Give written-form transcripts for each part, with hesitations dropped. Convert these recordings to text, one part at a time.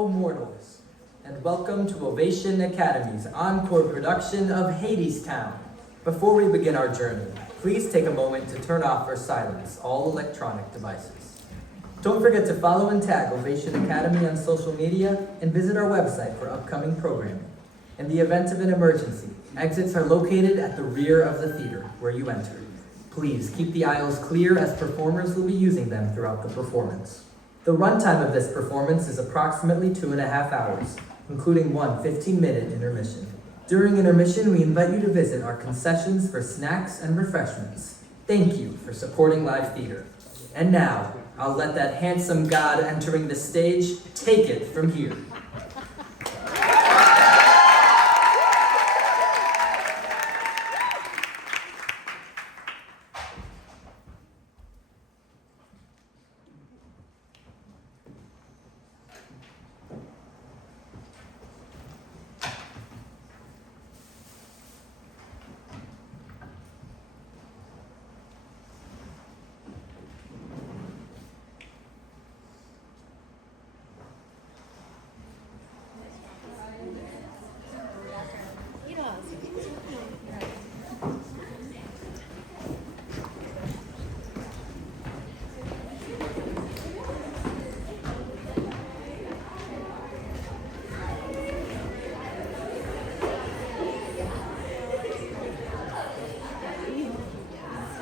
Hello, mortals, and welcome to Ovation Academy's Encore production of Hadestown. Before we begin our journey, please take a moment to turn off or silence all electronic devices. Don't forget to follow and tag Ovation Academy on social media and visit our website for upcoming programming. In the event of an emergency, exits are located at the rear of the theater where you entered. Please keep the aisles clear as performers will be using them throughout the performance. The runtime of this performance is approximately 2.5 hours, including one 15-minute intermission. During intermission, we invite you to visit our concessions for snacks and refreshments. Thank you for supporting live theater. And now, I'll let that handsome god entering the stage take it from here.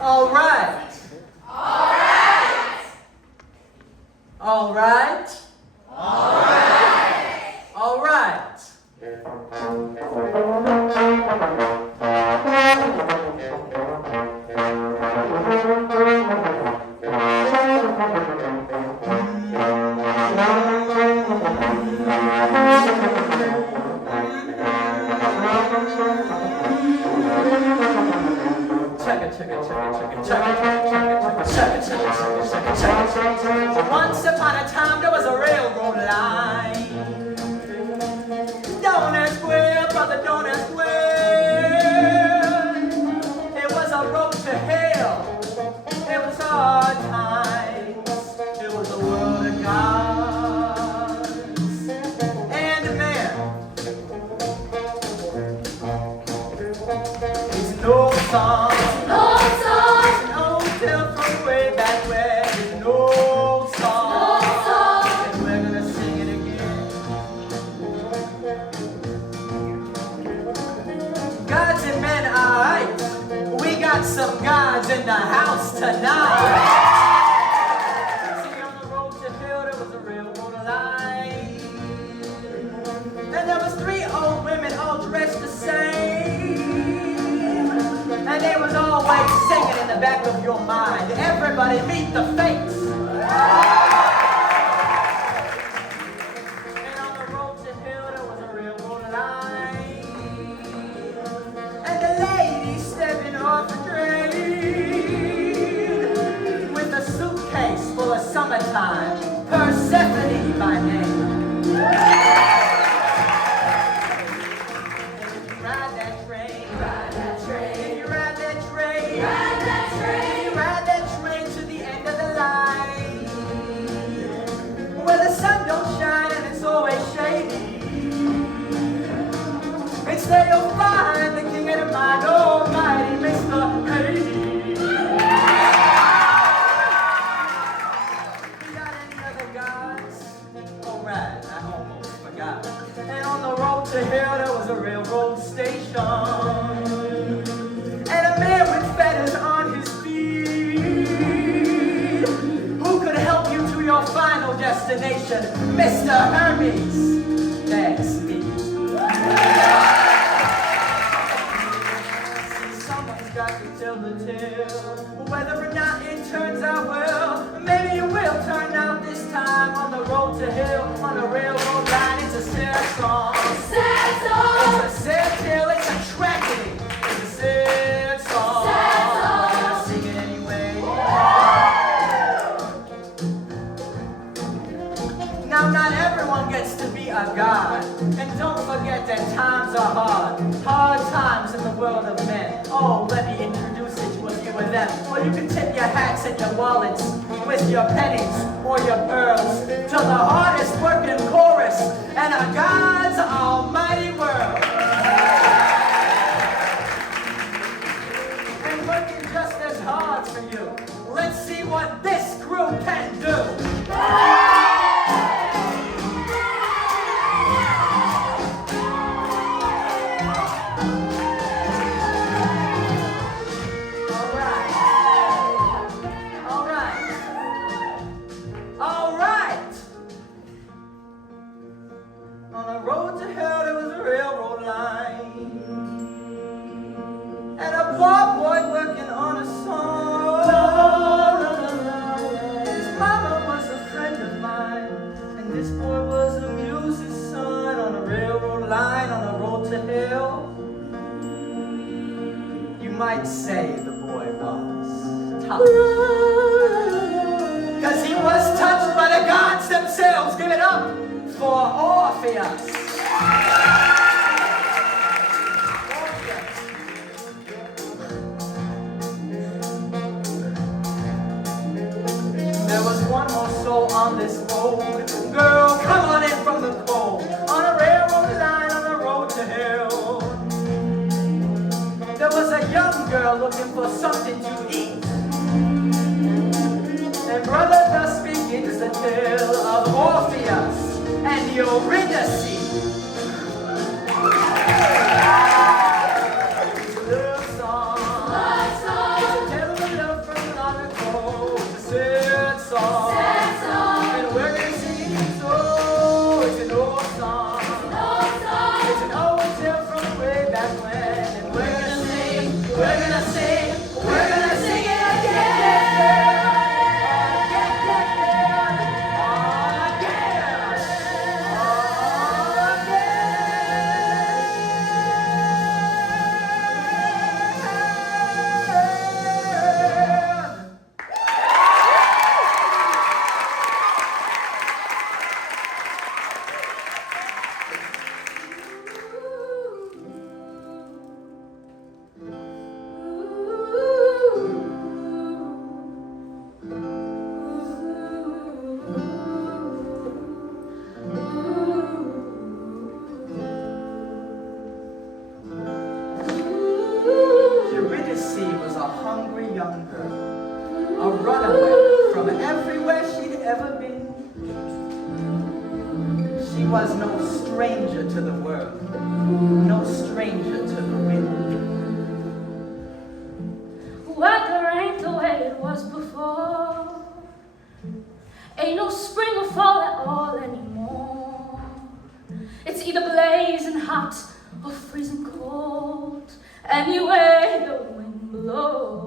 All right. All right. All right. All right. All right. Once upon a time there was a railroad line. Don't ask where, brother, don't ask where. It was a road to hell. It was hard times. It was a world of gods and a man. It's no song. Way back when, no song, and we're gonna sing it again. Gods and men, alright, we got some gods in the house tonight. See, on the road to hell there was a railroad line, and there was 3 old women all dressed the same, and they was always singing in the back of your mind. Everybody meet the face. And on the road to hell there was a railroad line, and the lady stepping off the train with a suitcase full of summertime, Persephone by name. Instead you'll find the king of the mind, almighty Mr. Hades. You got any other gods? Alright, I almost forgot. And on the road to hell there was a railroad station, and a man with feathers on his feet who could help you to your final destination, Mr. Hermes. That's me. Someone's got to tell the tale, whether or not it turns out well. Maybe it will turn out this time. On the road to hell, on a railroad line. It's a sad song. Sad song. It's a sad tale. It's a tragedy. It's a sad song. Sad song. I'm gonna sing it anyway. Now, not everyone gets to be a god. And don't forget that times are hard. Hard times in the world of men. Oh, let me introduce it to a few of them. Well, you can tip your hats and your wallets with your pennies or your pearls to the hardest working chorus in a God's almighty world. And working just as hard for you. Let's see what this crew can do. Might say the boy was touched, because he was touched by the gods themselves. Give it up for Orpheus. There was one more soul on this road. Girl, come on in from the cold. On a railroad line on the road to hell. There was a young girl looking for something to eat. And brother, thus begins the tale of Orpheus and Eurydice. It's a love song. It's a tale of love from Monaco. It's a sad song. And we're gonna sing it, so it's an old song. It's an old tale from way back when. We're gonna sing it again. A runaway from everywhere she'd ever been. She was no stranger to the world, no stranger to the wind. Weather ain't the way it was before. Ain't no spring or fall at all anymore. It's either blazing hot or freezing cold. Anyway, the wind blows.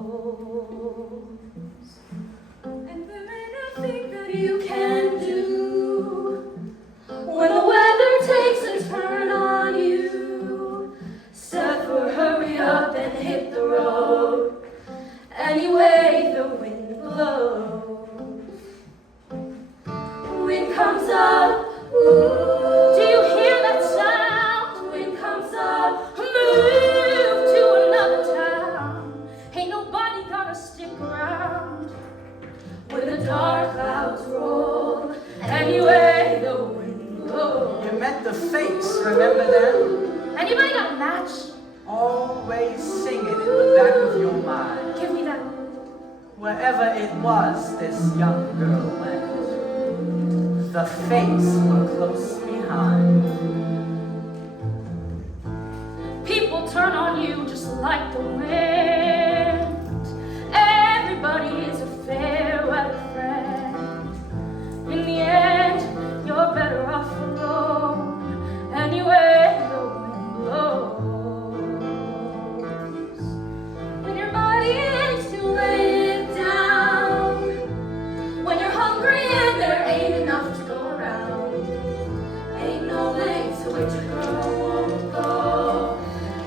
And there ain't nothing that you can do when the weather takes a turn on you. Except for hurry up and hit the road. Anyway, the wind blows. Wind comes up. Ooh. Do you hear that sound? Wind comes up. Move to another town. Ain't nobody gonna stick around when the dark clouds roll. Anyway, the wind blows. You meant the face, remember that? Anybody got a match? Always sing it in the back of your mind. Give me that. Wherever it was this young girl went, the fates were close behind. People turn on you just like the wind. Everybody is a fair weather friend. In the end, you're better off alone. Anyway, the wind blows. When your body aches to lay it down. When you're hungry and there ain't enough to go around. Ain't no length to which a girl won't go.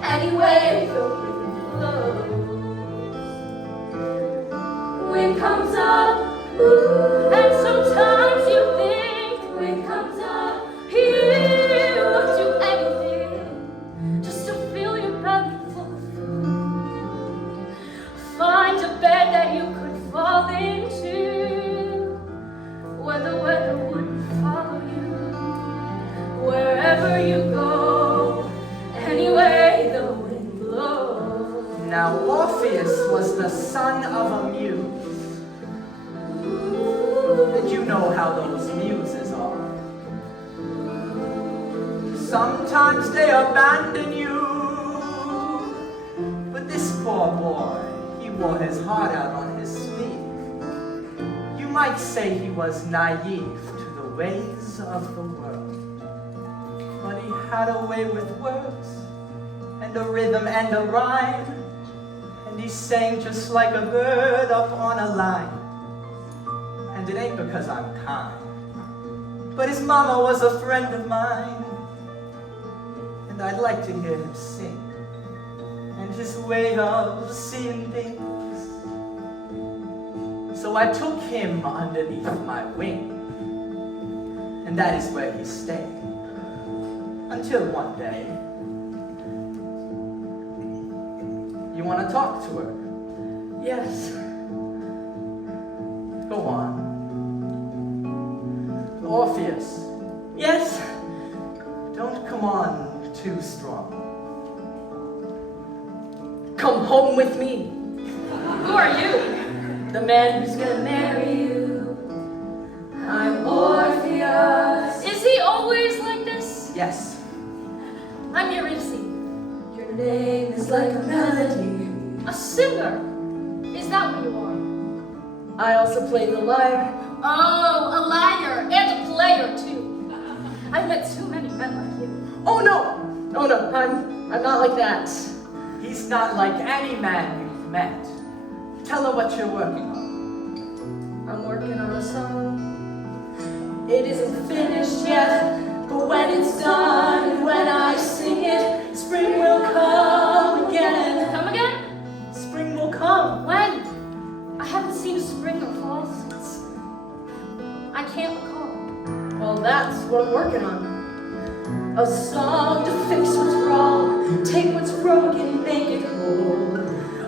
Anyway, the wind blows. Wind comes up, ooh, and sometimes you think wind comes up, you'll do anything just to fill your belly full of food. Find a bed that you could fall into. Now Orpheus was the son of a muse. And you know how those muses are. Sometimes they abandon you. But this poor boy, he wore his heart out on his sleeve. You might say he was naive to the ways of the world. But he had a way with words, and a rhythm and a rhyme. And he sang just like a bird up on a line. And it ain't because I'm kind, but his mama was a friend of mine. And I'd like to hear him sing, and his way of seeing things. So I took him underneath my wing, and that is where he stayed, until one day. You want to talk to her? Yes. Go on. Orpheus, Yes. don't come on too strong. Come home with me. Who are you? The man who's gonna marry you. I'm Orpheus. Is he always like this? Yes, I'm Eurydice. Your name is like a melody. A singer. Is that what you are? I also play the lyre. Oh, a liar and a player too. I've met too many men like you. Oh no, I'm not like that. he's not like any man you've met. Tell her what you're working on. I'm working on a song. It isn't finished yet, but when it's done and when I sing it, spring will come again. Come again? Spring will come. When? I haven't seen spring or fall since. I can't recall. Well, that's what I'm working on. A song to fix what's wrong, take what's broken, make it whole.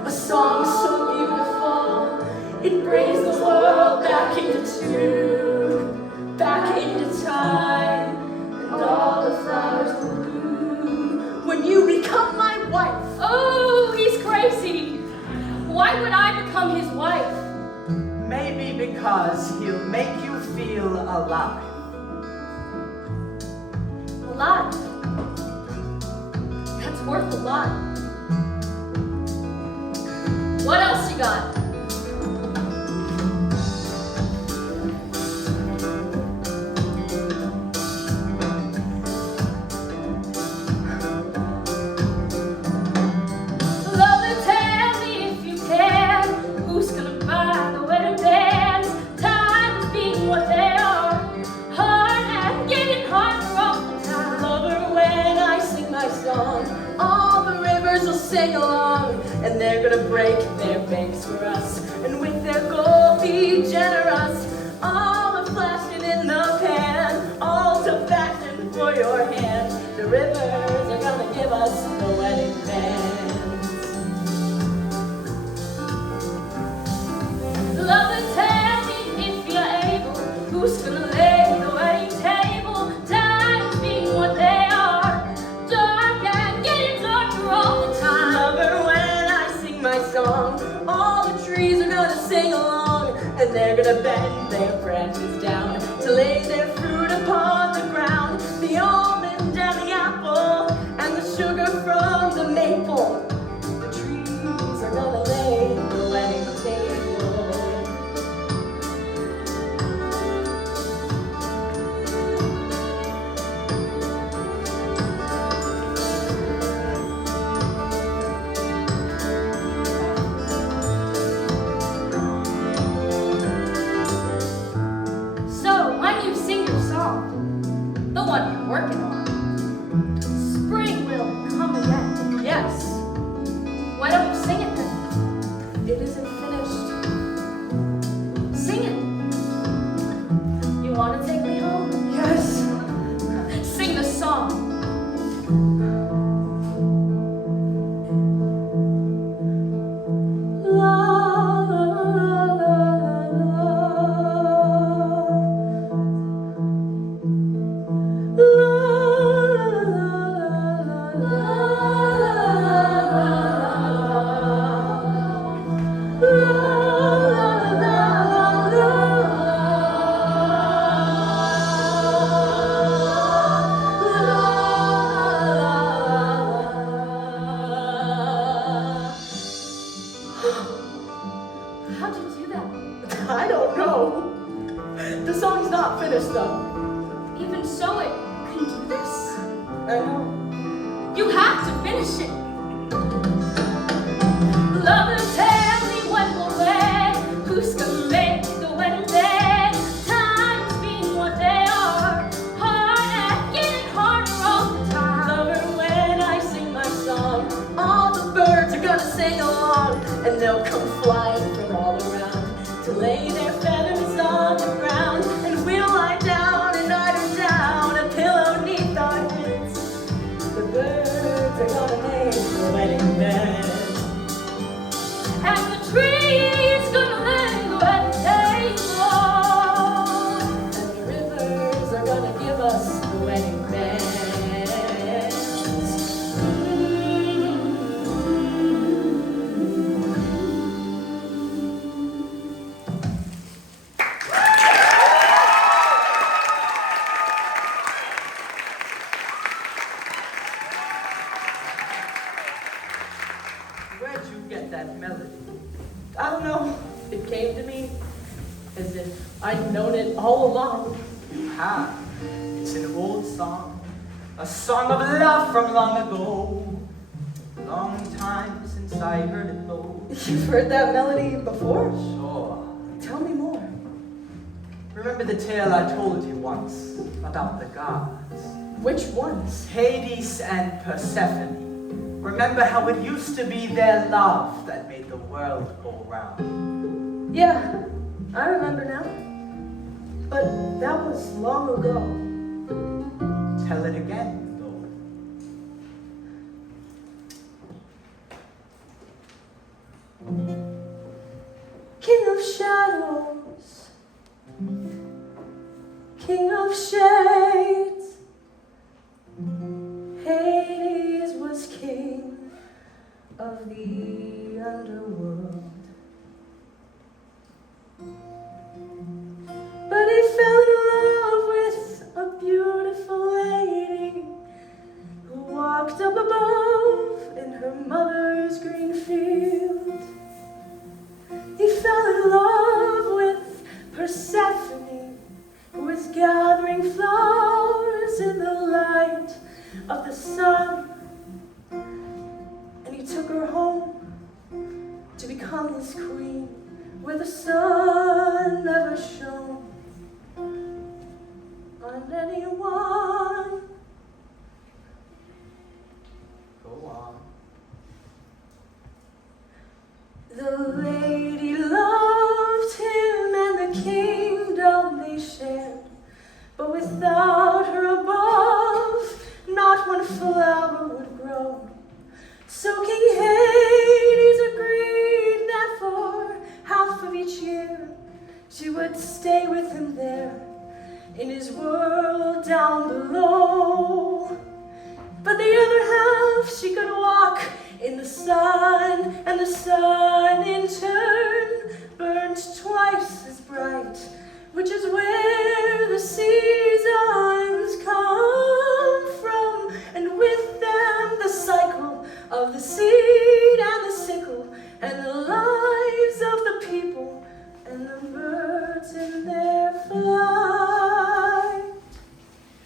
A song so beautiful, it brings the world back into tune, back into time, and all the flowers will bloom when you become my wife. Oh, he's crazy. Why would I become his wife? Maybe because he'll make you feel alive. A lot. That's worth a lot. What else you got? Love and tell me if you can. Who's gonna buy the wedding bands? Times being what they are. Hard and getting harder all the time. Love her when I sing my song. All the rivers will sing along, and they're gonna break their banks for us, and with their gold be generous. All the flashing in the pan, all to fashion for your hand. The rivers are gonna give us the wedding bands. Love and tell me if you're able. Who's gonna lay the wedding table? Times being what they are. Dark and getting darker all the time. Love her when I sing my song. All the trees are gonna sing along, and they're gonna bend their branches down to lay their fruit upon the ground. The almond and the apple, and the sugar from the maple. The trees are gonna lay the wedding table. So, my new singer I don't know. The song's not finished though. Even so, it can do this? I know. You have to finish it. Lover, tell me when we'll wed. Who's gonna make the wedding bed? Times being what they are, hard at getting harder all the time. Lover, when I sing my song, all the birds are gonna sing along, and they'll come flying from all around to lay their feathers on the ground, and we'll lie down and idle down, a pillow neath our heads. The birds are gonna make the wedding bed. And the tree's gonna lay the wedding table. And the rivers are gonna give us the wedding bells. Where'd you get that melody? I don't know. It came to me as if I'd known it all along. You have. It's an old song. A song of love from long ago. Long time since I heard it though. You've heard that melody before? Sure. Tell me more. Remember the tale I told you once about the gods? Which ones? Hades and Persephone. Remember how it used to be their love that made the world go round? Yeah, I remember now. But that was long ago. Tell it again, though. King of shadows, King of shades, Hades was king of the underworld. But he fell in love with a beautiful lady who walked up above in her mother's green field. He fell in love with Persephone, who was gathering flowers in the light of the sun. And he took her home to become his queen, where the sun never shone on anyone. Go on. The lady loved him and the kingdom they shared, but without her above, not one flower would grow. So King Hades agreed that for half of each year, she would stay with him there in his world down below. But the other half she could walk in the sun, and the sun in turn burned twice as bright, which is where the seasons come from, and with them the cycle of the seed and the sickle, and the lives of the people and the birds in their flight.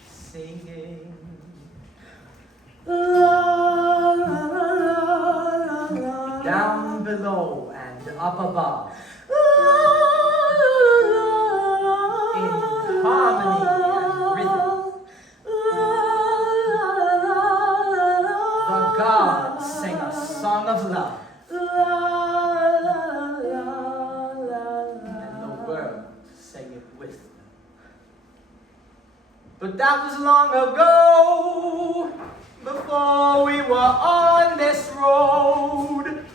Singing. La, la, la, la, la. Down below and up above. In harmony and rhythm. The gods sing a song of love. And the world sang it with them. But that was long ago, before we were on this road.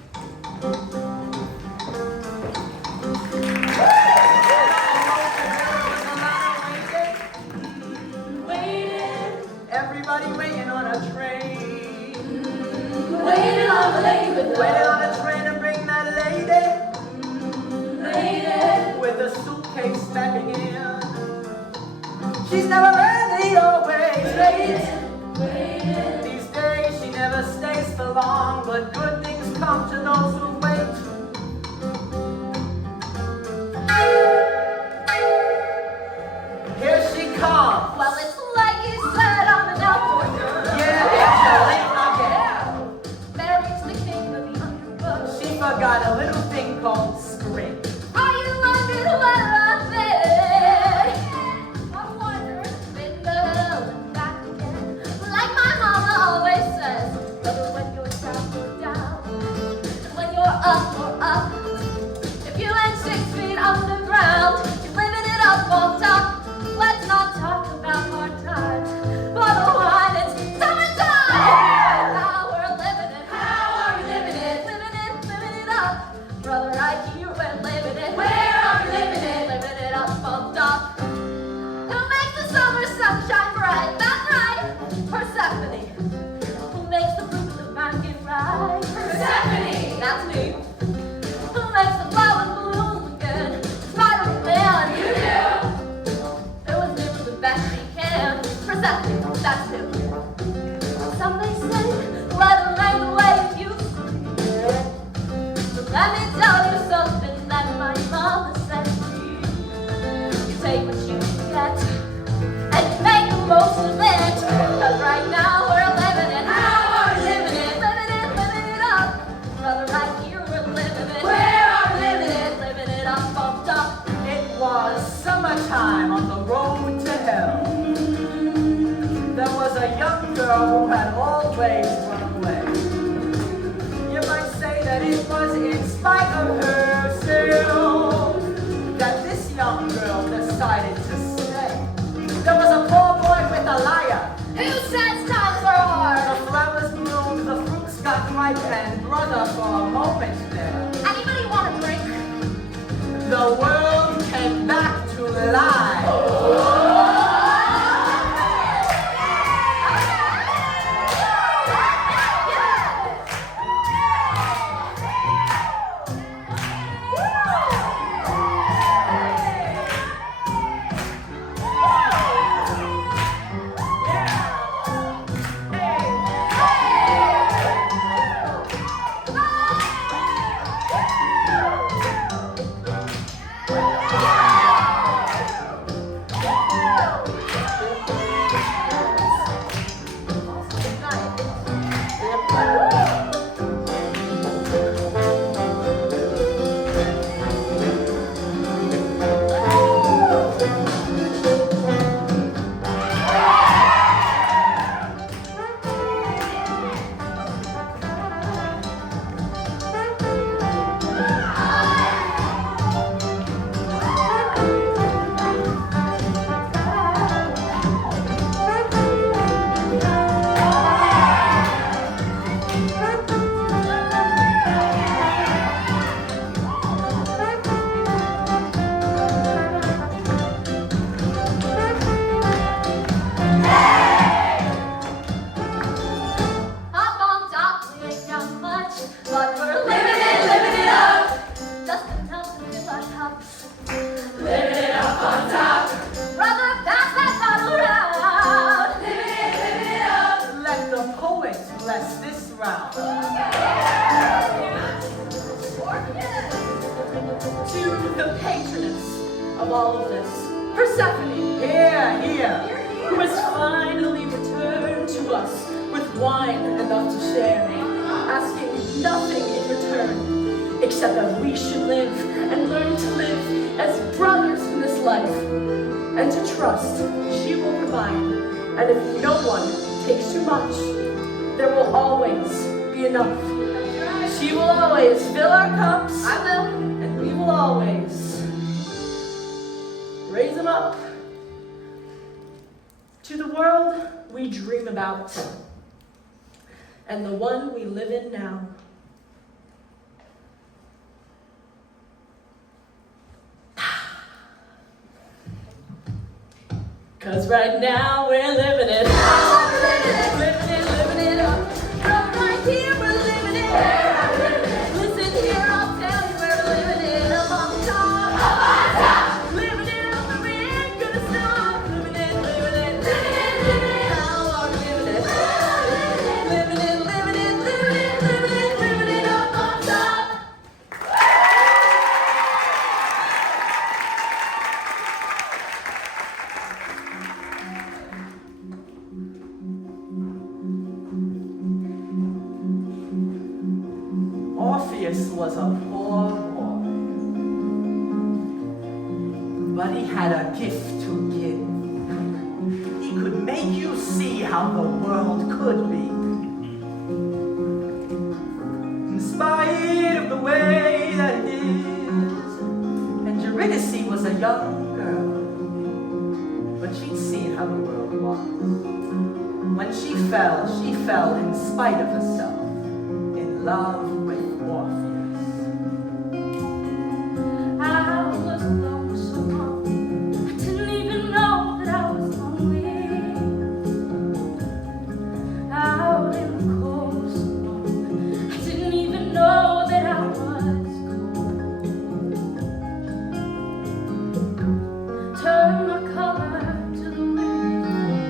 Everybody waiting on a train. Waiting on the lady with the Waiting on a train to bring that lady lady. with the suitcase stacking in. She's never ready, always late. Waiting. These days she never stays for long, but good things come to those who wait. a little thing called spring. Are you wondering where I've been? I wonder if it's been going back again. Like my mama always says, brother, when you're down, you're down. And when you're up, you're up. If you ain't 6 feet underground, you're living it up on top. Let's not talk about hard times. For the wine, it's summertime. How we're living it. How are we living it? Living it up. Brother, right here, we're living it. Where are we living it? Living it up on top. Who makes the summer sunshine bright? That's right, Persephone. Who makes the fruit of the vine get right? Persephone. That's me. Who makes the flowers bloom again? Spider-Man. You do. Who is doing the best she can? Persephone. That's who. Some may say, let it rain the way it used to be. But let me tell you something that my mama said to me. You take what you can get, and you make the most of it. Cause right now we're living it. How are we living it? Living it up. Brother, right here we're living it. Where are we living it? Living it up on top. It was summertime on the road to hell. There was a young girl who had always run away. You might say that it was in spite of herself that this young girl decided to stay. There was a poor boy with a lyre. Who says times are hard? The flowers bloomed, the fruits got ripe, and brother, for a moment there, Anybody want a drink? the world came back to life. of all of this, Persephone, Here. who has finally returned to us with wine enough to share, asking nothing in return except that we should live and learn to live as brothers in this life, and to trust she will provide. And if no one takes too much, there will always be enough. She will always fill our cups. I will. And we will always raise them up to the world we dream about and the one we live in now. Cause right now we're living it. Living it up. Right here we're living it. Listen here, I'll tell you we're living it up on top. Living it up and we ain't gonna stop. Living it. How are we living it? Living it up on top. poor boy. But he had a gift to give. He could make you see how the world could be. In spite of the way that it is. And Eurydice was a young girl, but she'd seen how the world was. When she fell in spite of herself, in love with Orpheus. I was alone so long, I didn't even know that I was lonely. Out in the cold so long, I didn't even know that I was cold. Turn my color to the wind.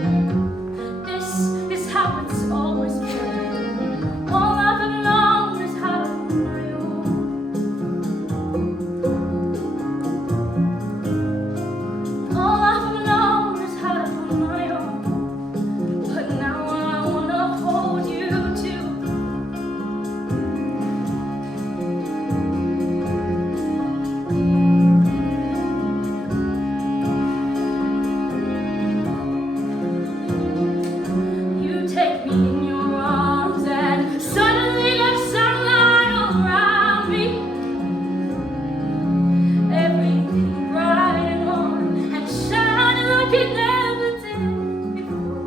This is how it's always been. All I've ever known is how to hold my own. All I've ever known is how to hold my own. But now I wanna hold you too. You take me in your arms and suddenly there's sunlight all around me. Everything bright and warm and shining like it never did before.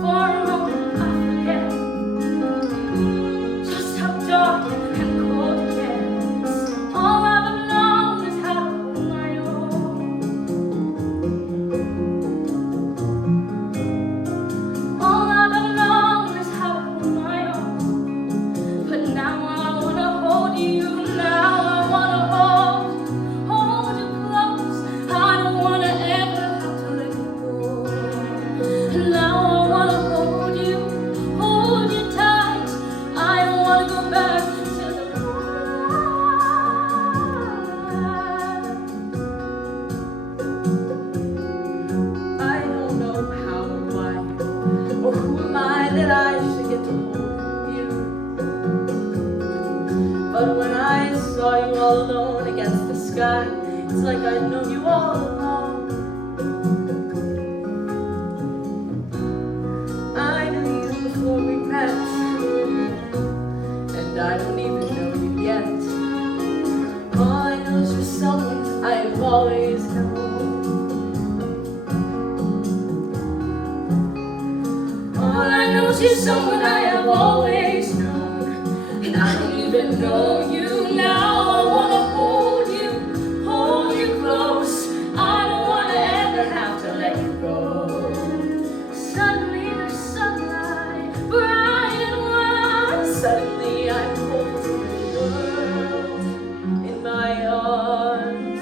For a moment I forget just how dark and cold it gets. All I've ever known is how to hold my own. All I've ever known is how to hold my own. But now I wanna hold you. Now I wanna hold you close. I don't wanna ever have to let you go. Now I wanna hold you tight. I don't wanna go back to the I don't know how or why, or who am I that I should get to hold you. But when I saw you all alone against the sky, it's like I'd known you all along. I knew you before we met, and I don't even know you yet. All I know is you're someone I've always known. All I know is you're someone I have always known, and I don't even know you now. I wanna hold you close. I don't wanna ever have to let you go. Suddenly there's sunlight, bright and warm. Suddenly I'm holding the world in my arms.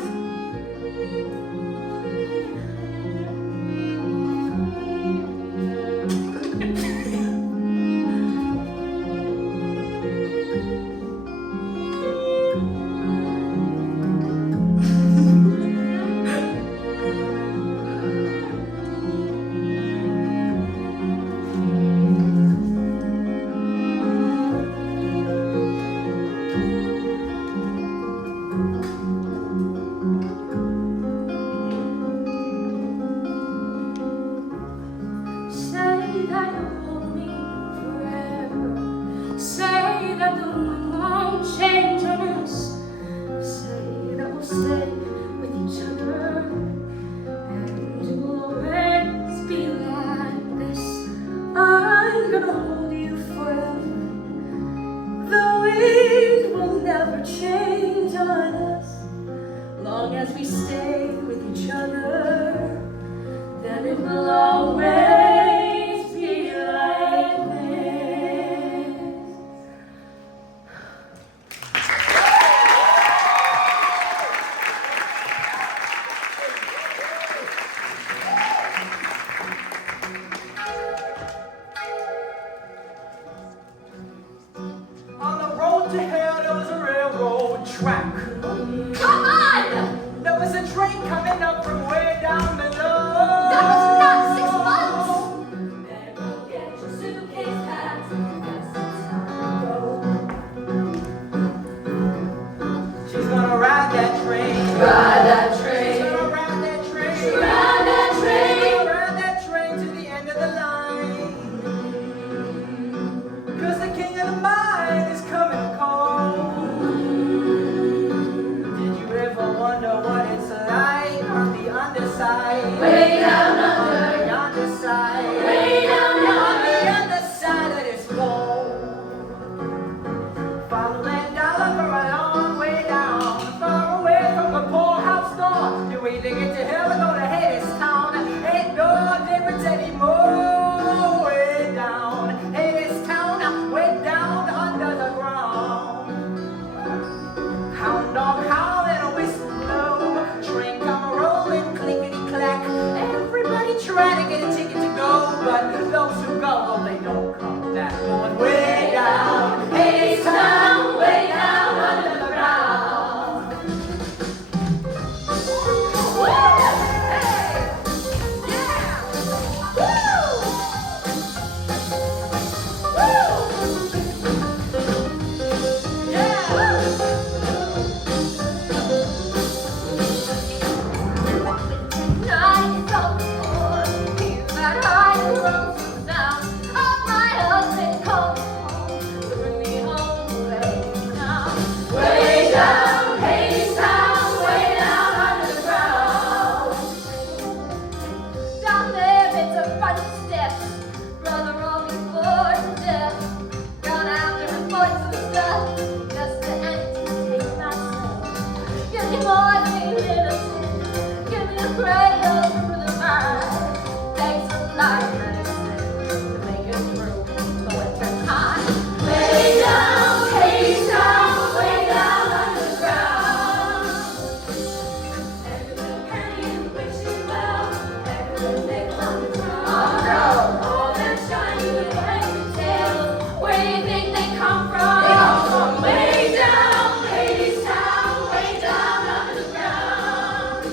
Say that you'll hold me forever. Say that the moon won't change on us. Say that we'll stay with each other, and it will always be like this. I'm gonna hold you forever. The wind will never change on us. Long as we stay with each other, then it will always be like this. On the road to hell, there was a railroad track. Come on! There was a train coming up from way down below. That was not 6 months! Better go get your suitcase packed. That's the time to go. Ride that train. She's gonna ride that train. Ride that train. She's gonna ride that train to the end of the line. 'Cause the king of the mine is coming cold. Did you ever wonder what it's like on the underside? Way down under. On the underside. Way down On the under. underside of this wall. Following dollar for a long way down, far away from the poorhouse door. You either get to hell or go to Hadestown. Ain't no difference anymore. Way down, Hadestown, way down under the ground. Hound dog howl and a whistle blow. Train come rolling, clickety clack. Everybody try to get a ticket to go, but those who go, oh, they don't come back. Going way down, Hadestown, way down under the ground. Woo! Hey! Yeah! Woo! Woo! Yeah! Night is over, hear that high road sound of my husband coming home to bring me home way down. Way down, Hadestown, way down under the ground. Down there it's a bunch of steps, brother all before to death. Gone after the boys and stuff, just to entertain myself. Give me more than innocent, give me a cradle through the night. Thanks a lot, medicine, to make it through the winter time. Way down, Hadestown, way down under the ground. Every little penny wish you well, every little nickel on the ground. All that shiny little angry tails, Where do you think they come from? they all come way down, Hadestown, way down under the ground.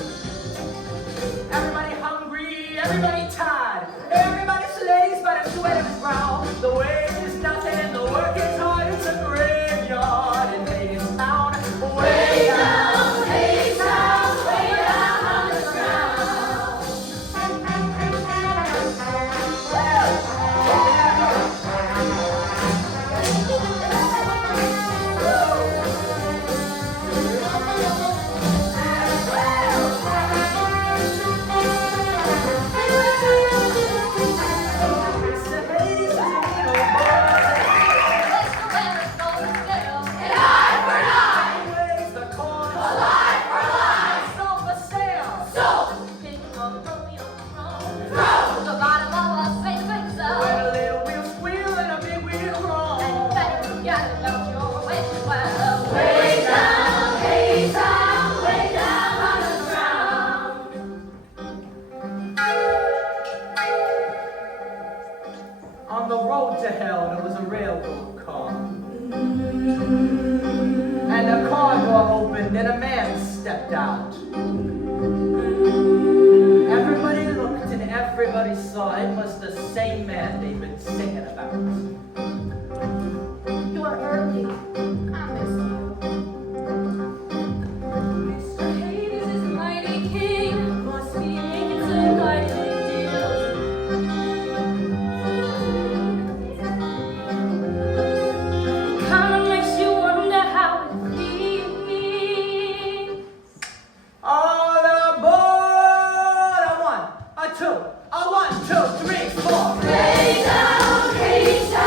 Everybody hungry, everybody tired, everybody slaves by the sweat of his brow. The wage is nothing and the work is hard. It's a graveyard in Hadestown. Way down, Hadestown, way down under the ground. Mr. Hades is a little boy. Let's go where it's going to go. An eye for an eye, Waves the corn. a lie for a lie. Sold for sale. Sold, Pick up Romeo throne. thrown, The bottom of us say When so. a little wheel squeal and a big wheel roll. And better forget about your wish well. way down, Hadestown, way down under the ground. On the road to hell, there was a railroad car. And the car door opened and a man stepped out. Everybody looked and everybody saw it was the same man they'd been singing about. You are early. I miss you. Mr. Hades is mighty king. Must be making some mighty big deals. Kinda makes you wonder how it feels. All aboard! A one, a two, 3, 4. Way down, Hadestown.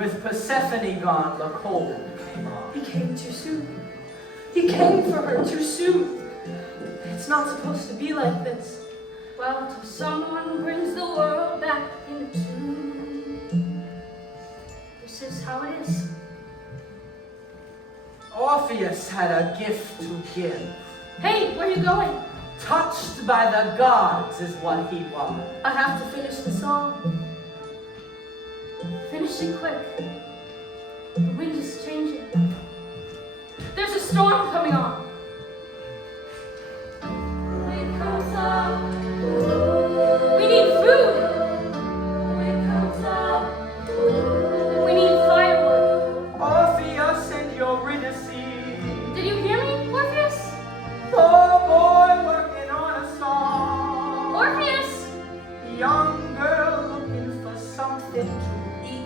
With Persephone gone, the cold came on. He came too soon. He came for her too soon. It's not supposed to be like this. Well, till someone brings the world back into tune. This is how it is. Orpheus had a gift to give. Hey, where are you going? Touched by the gods is what he was. I have to finish the song. Finish it quick. The wind is changing. There's a storm coming on. Wind comes up. We need food. Wind comes up. We need firewood. Orpheus and Eurydice. Did you hear me, Orpheus? Poor boy working on a song. Orpheus! Young girl looking for something to eat.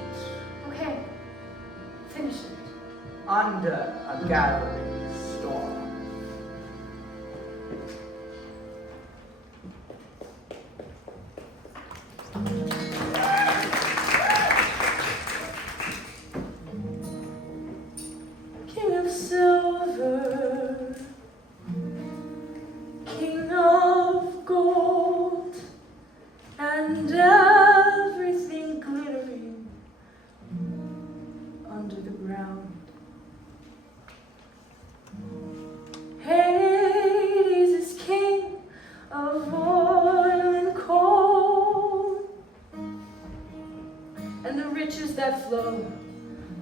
Okay, finish it. Under a gathering storm. King of silver, king of gold, and everything glittering under the ground. Hades is king of oil and coal, and the riches that flow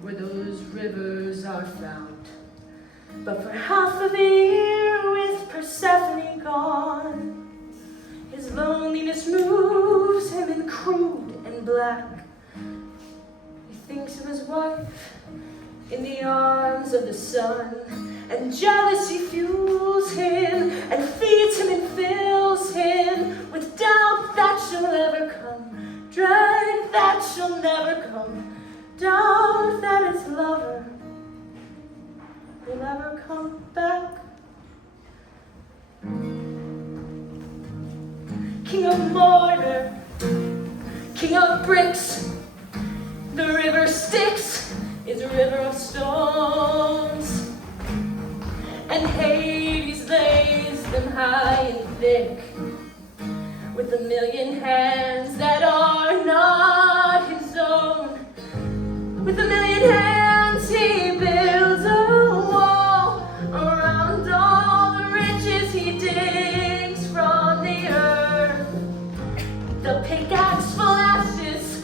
where those rivers are found. But for half of the year with Persephone gone, his loneliness moves him in crude and black. He thinks of his wife in the arms of the sun, and jealousy fuels him and feeds him and fills him with doubt that she'll ever come, dread that she'll never come, doubt that his lover will ever come back. King of mortar, king of bricks, the river Styx is a river of stones, and Hades lays them high and thick with a million hands that are not his own. With a million hands he builds a wall around all the riches he digs from the earth. The pickaxe flashes,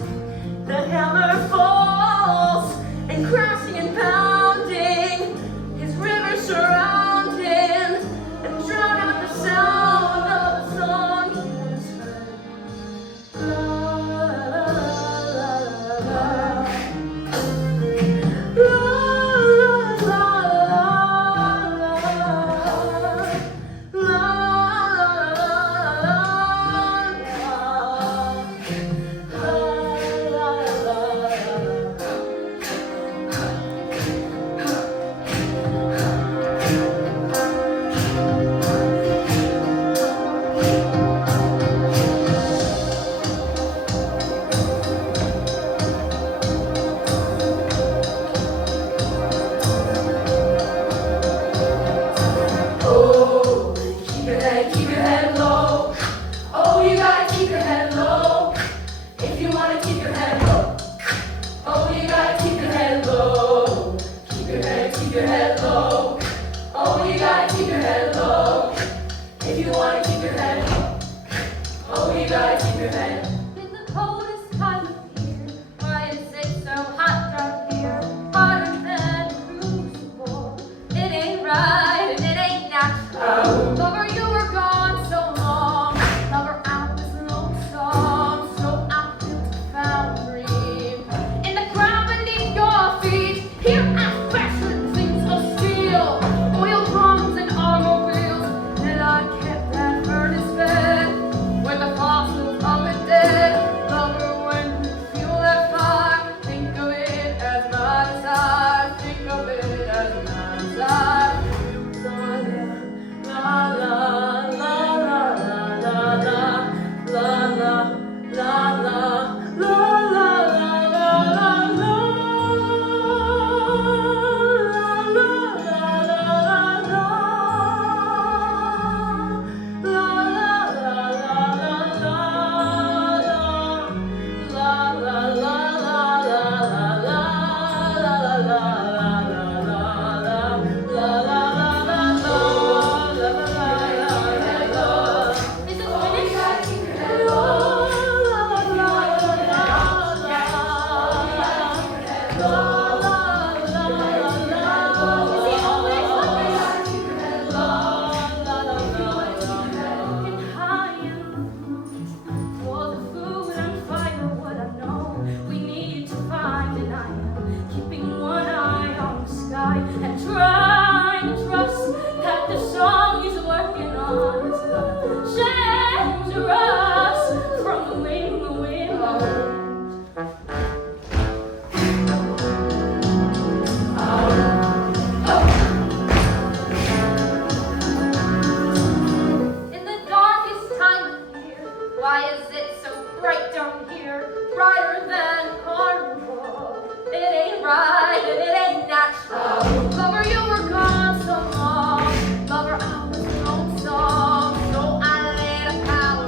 the hammer falls, and crashing and pounding, his rivers surround him and drown out the sound of the song he has heard. La, la, la, la, la. In the coldest time of year, why is it so hot down here? Hotter than a crucible. It ain't right and it ain't natural. Lover, you were gone so long. Lover, I was lonesome, so I built a foundry in the ground beneath your feet. Here I fashioned things of steel, oil drums and automobiles, and I kept that furnace fed with the fossils of the dead. Lover, shelter us from the wind, the wind, the wind. In the darkest time of year, why is it so bright down here, brighter than carnival? It ain't right and it ain't natural. Lover, you were gone so long. Lover, I was lonesome, so I laid a power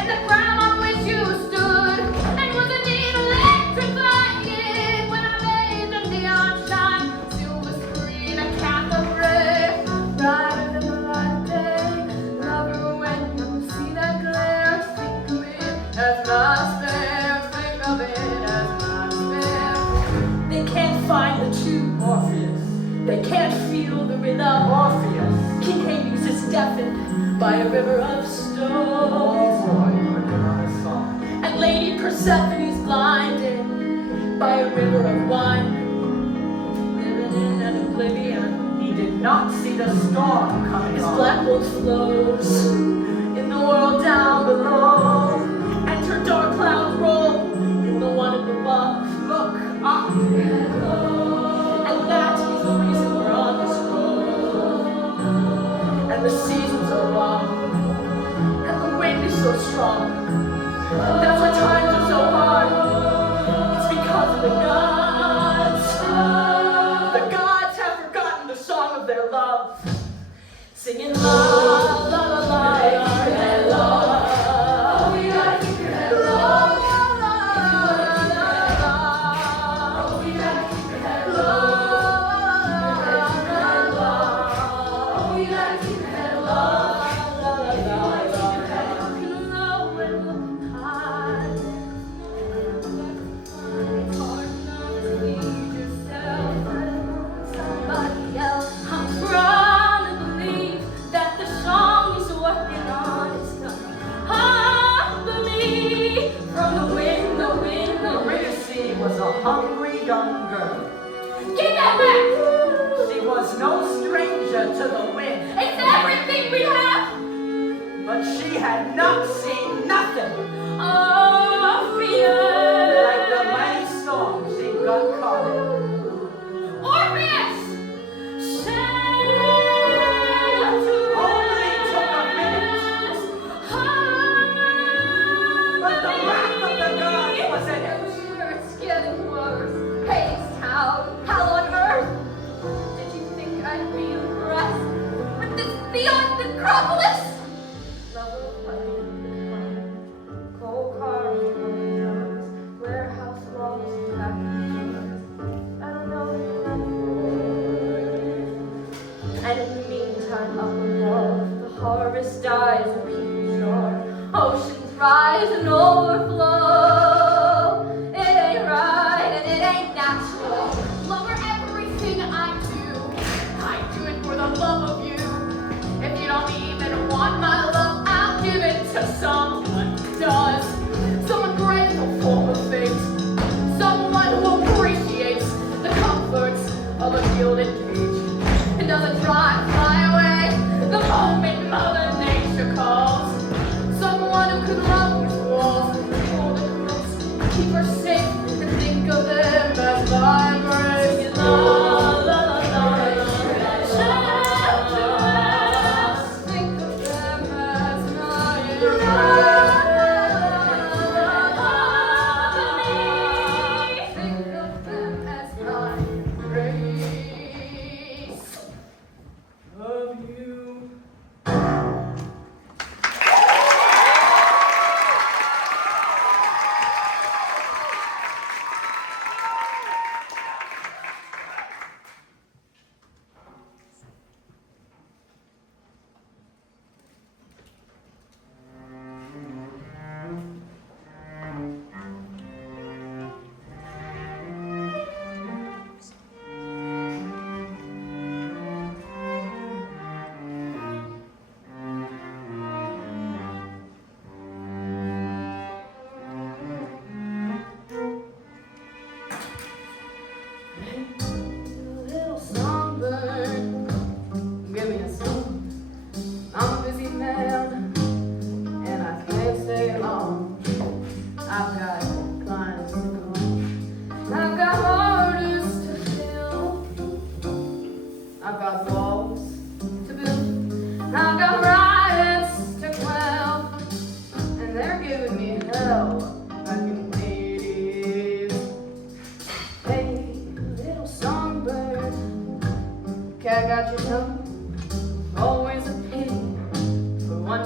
in the ground on which you stood, and was indeed electrifying when I made the neon shine, silver screen, a Catholic ray, brighter than the light of day. Lover, when you see that glare, think of it as my spare, think of it as my spare. They can't find the true Orpheus, they can't feel the rhythm. Orpheus, King Hades is deafened by a river of oh stone, boy, working on a song. and Lady Persephone is blinded by a river of wine, living in an oblivion. He did not see the storm coming His on. black bolt flows in the world down below, and her dark clouds roll in the one above. Look up. And that is the reason we're on this road. And the seasons are long, and the wind is so strong. That's why times are so hard. It's because of the gods. The gods have forgotten the song of their love, singing la la la la la la. Oh, we gotta keep your head low. Eurydice was a hungry young girl. Give that back! She was no stranger to the wind, It's everything we have! but she had not seen nothing. Orpheus! Like the mighty storm she got caught in. Orpheus! Only took a minute, but the wrath of the gods was in it. It's getting worse. Hadestown, hell on earth. Did you think I'd be impressed with this beyond necropolis? Lover, cold cars, windows, warehouse walls, packages. I don't know if you're and in the meantime, up above, the harvest dies and people shore. Oceans rise and overflow. It ain't right and it ain't natural. Lover, everything I do it for the love of you. If you don't even want my love, I'll give it to someone who does. Someone grateful for the fate. Someone who appreciates the comforts of a gilded cage. And doesn't try to fly away the moment Mother Nature calls. Someone who can love these walls, hold it close, keep her safe, and think of them as vibrating. La la la la la. Shelter us, think of them as my think of them as my rain.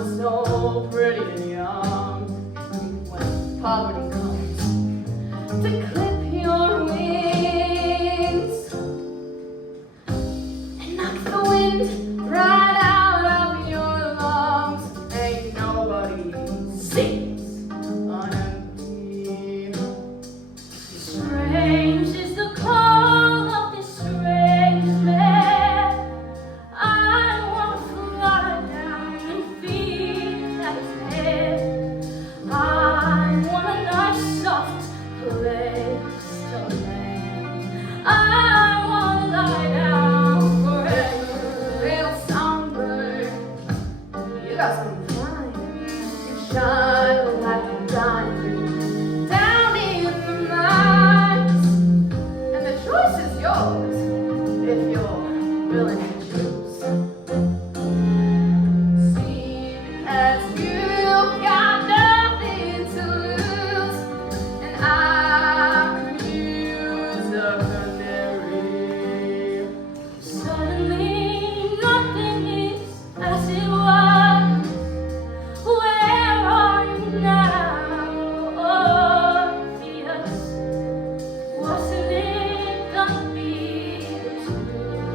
was so pretty and young. When poverty comes to clip your wings and knock the wind right out of your lungs, ain't nobody sings on empty. Strange is the call of this strange man. I want to fly down and feel at his head. I want a nice soft place to land. I want to lie down forever. Little songbird, you got some time. You shine like a diamond down in the mines, and the choice is yours if you're willing to choose. See, as you've got nothing to lose, and I could use a canary. Suddenly nothing is as it was. Where are you now, Orpheus? Wasn't it gonna be the two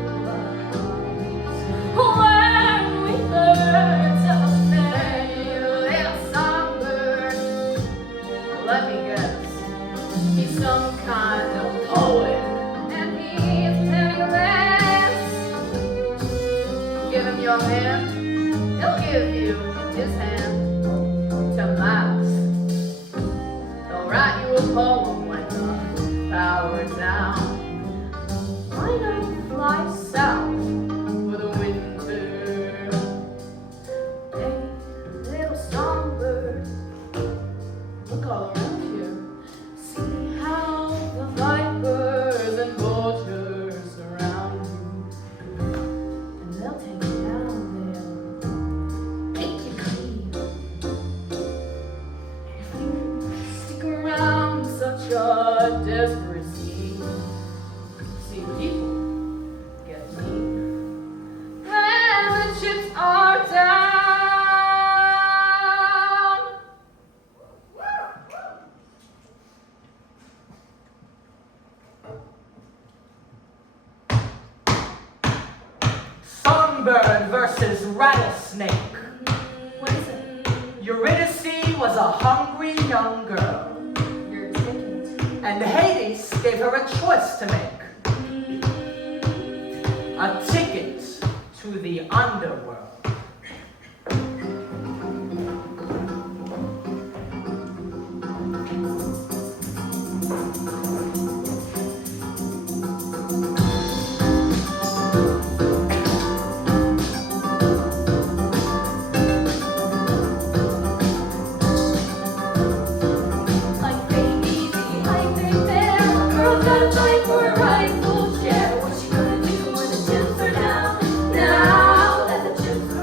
of us? When we birds of Hey, little songbird, let me guess. He's some kind of poet, and he's penniless. Give him your hand, he'll give you his hand to mouth. He'll write you a poem when the power's down. Why not fly south for the winter? Hey, little songbird, look all around here. See how the vipers and vultures surround you, and they'll take you down, they'll pick you clean. If you stick around such a desperate scene, see people get mean when the chips are down. Songbird versus rattlesnake. What is it? Eurydice was a hungry young girl, You're taking and Hades gave her a choice to make. A ticket to the underworld. like babies behind their bear. Girl gotta fight for a rightful share. What you gonna do when the chips are down? Now that the chips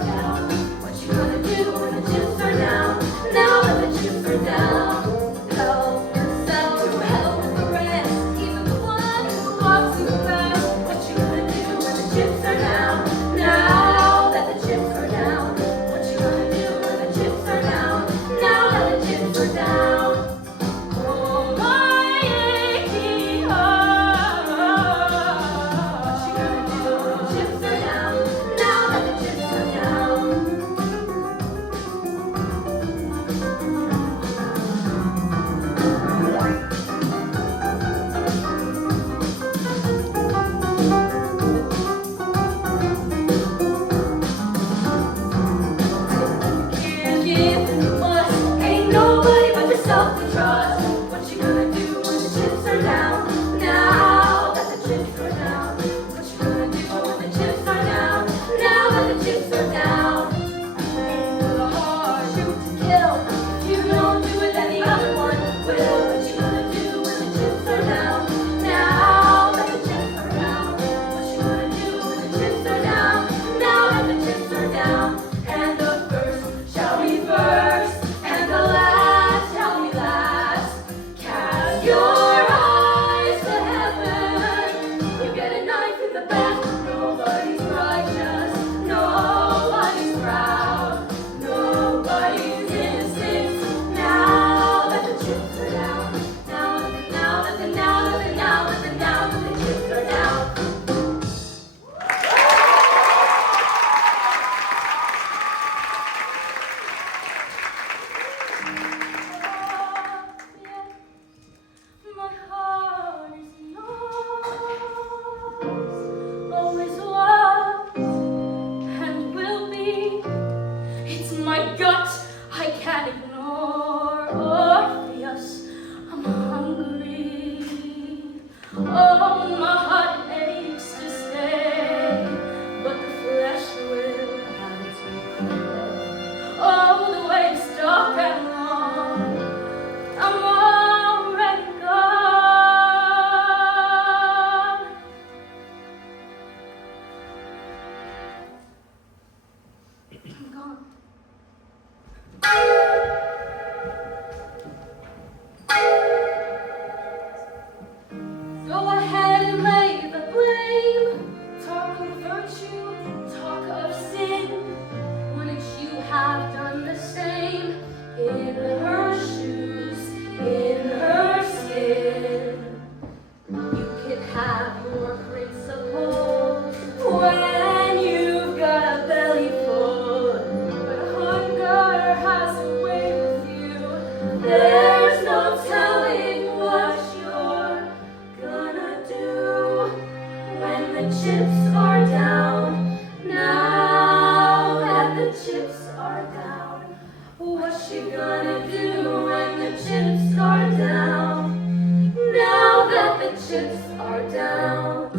you gonna do when the chips are down? Now that the chips are down.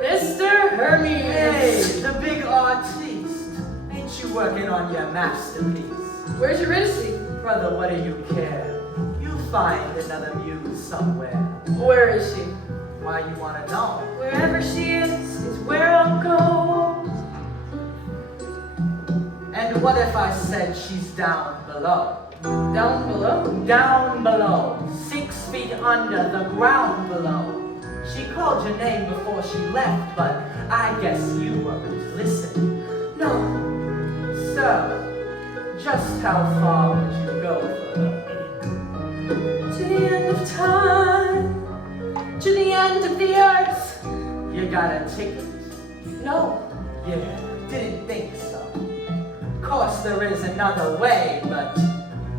Mr. Hermes. Hey, the big artiste. Ain't you working on your masterpiece? Where's your Eurydice? Brother, what do you care? You'll find another muse somewhere. Where is she? Why you wanna know? Wherever she is where I'll go. And what if I said she's down below? Down below? Down below, 6 feet under the ground below. She called your name before she left, but I guess you weren't listening. No. So, just how far would you go for her? To the end of time. To the end of the earth. You got a ticket? No. Yeah, didn't think so. Course there is another way, but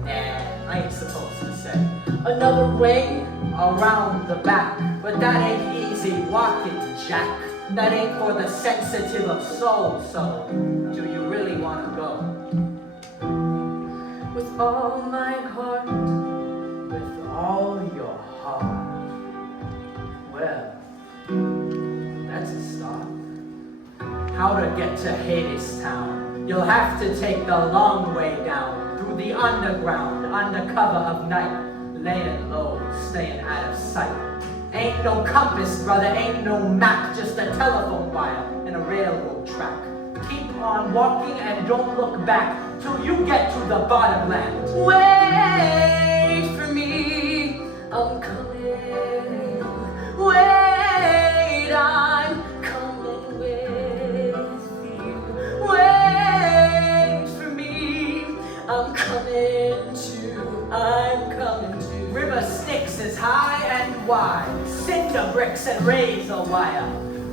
nah, I ain't supposed to say. Another way? Around the back, but that ain't easy walking, Jack. That ain't for the sensitive of soul, so do you really want to go? With all my heart. With all your heart? Well, that's a start. How to get to Hadestown? You'll have to take the long way down, through the underground, under cover of night. Laying low, staying out of sight. Ain't no compass, brother, ain't no map, just a telephone wire and a railroad track. Keep on walking and don't look back till you get to the bottom land. Wait for me, I'm coming. Wait, I'm coming with you. Wait for me, I'm coming too. I'm coming too. River Styx is high and wide, cinder bricks and razor wire,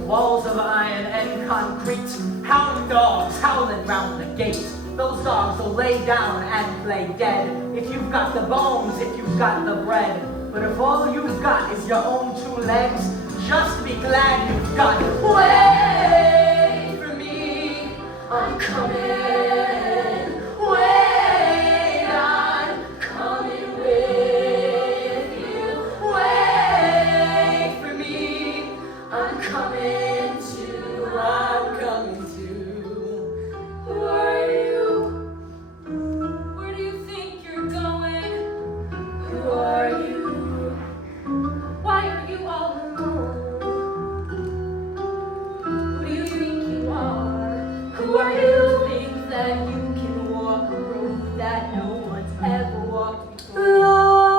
walls of iron and concrete, hound dogs howling round the gate. Those dogs will lay down and play dead if you've got the bones, if you've got the bread. But if all you've got is your own 2 legs, just be glad you've got it. Wait for me, I'm coming. Wait, I'm coming with you. Wait for me, I'm coming too. I'm coming too. Who are you? Where do you think you're going? Who are you? Why are you all alone? Who do you think you are? Who are you? Think that you can walk a road that no one's ever walked before?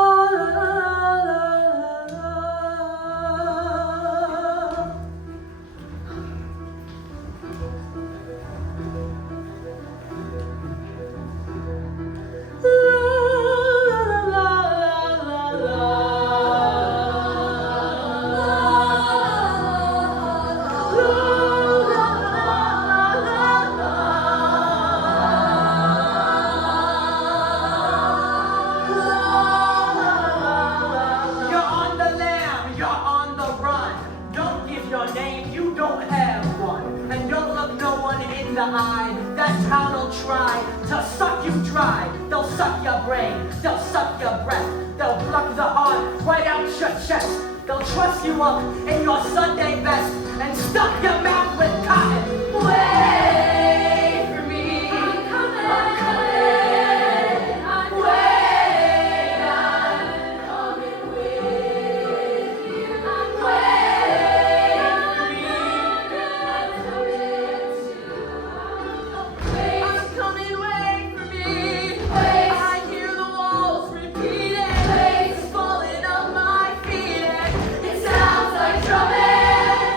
That town will try to suck you dry. They'll suck your brain, they'll suck your breath, they'll pluck the heart right out your chest. They'll truss you up in your Sunday best and stuff your mouth with cotton. Wait for me, I'm coming. I'm coming. I'm Wait, I'm coming with you. Wait for me, I'm coming. Wait for me. I hear the walls repeating. It's falling on my feet. It sounds like drumming.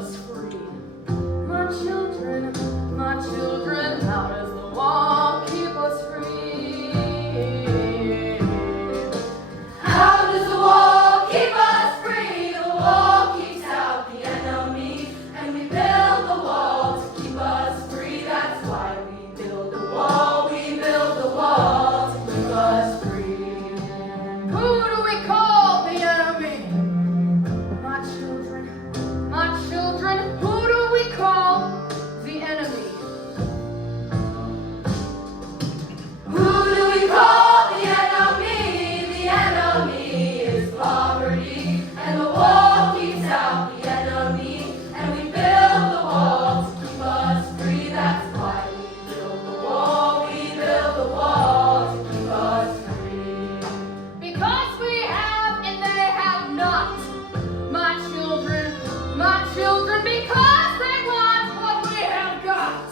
us free. My children, how does the wall keep us free? How does the wall keep us free? The wall keeps out the enemy, and we build the wall to keep us free. That's why we build the wall, we build the wall to keep us free. Who do we call the enemy? My children, who do we call the enemy? Who do we call the enemy? The enemy is poverty, and the wall keeps out the enemy, and we build the wall to keep us free. That's why we build the wall, we build the wall to keep us free. Because we have and they have not. My children, because they want what we have got.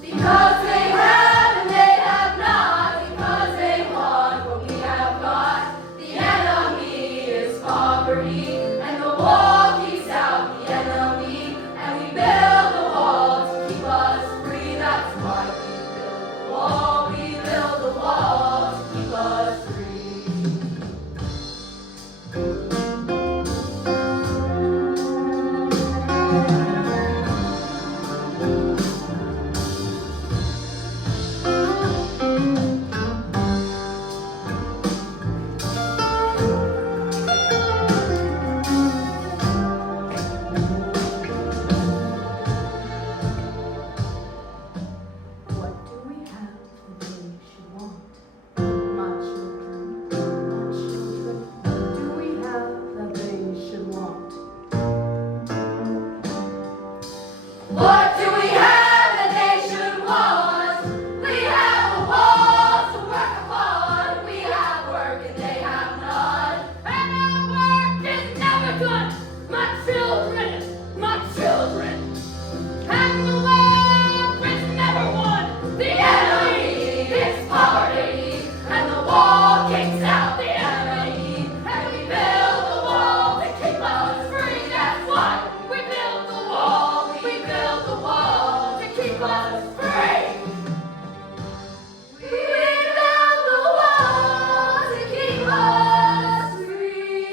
Because they have and they have not, because they want what we have got. The enemy is poverty, and the wall keeps out the enemy, and we build the wall to keep us free. That's why we build the wall, we build the wall to keep us free. What do we have that they should want? My children, what do we have that they should want? What do we have that they should want? We have a wall to work upon. We have work and they have none. And our work is never done. My children, and the war is never won. The enemy is poverty, and the wall kicks out the enemy. And we build the wall to keep us free. That's why we build the wall. We build the wall to keep us free. We build the wall to keep us free.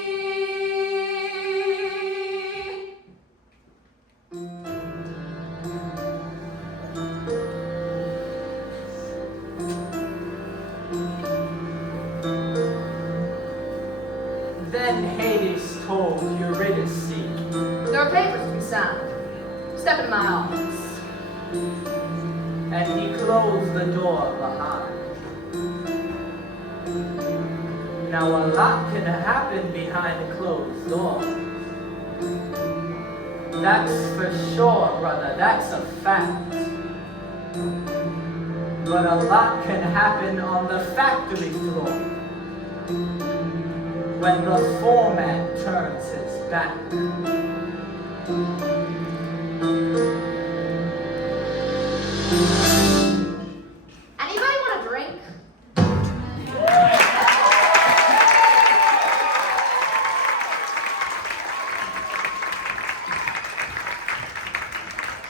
Then Hades told Eurydice, There are papers to be signed. Step in my office. and he closed the door behind. Now a lot can happen behind a closed door. That's for sure, brother, that's a fact. But a lot can happen on the factory floor when the foreman turns his back.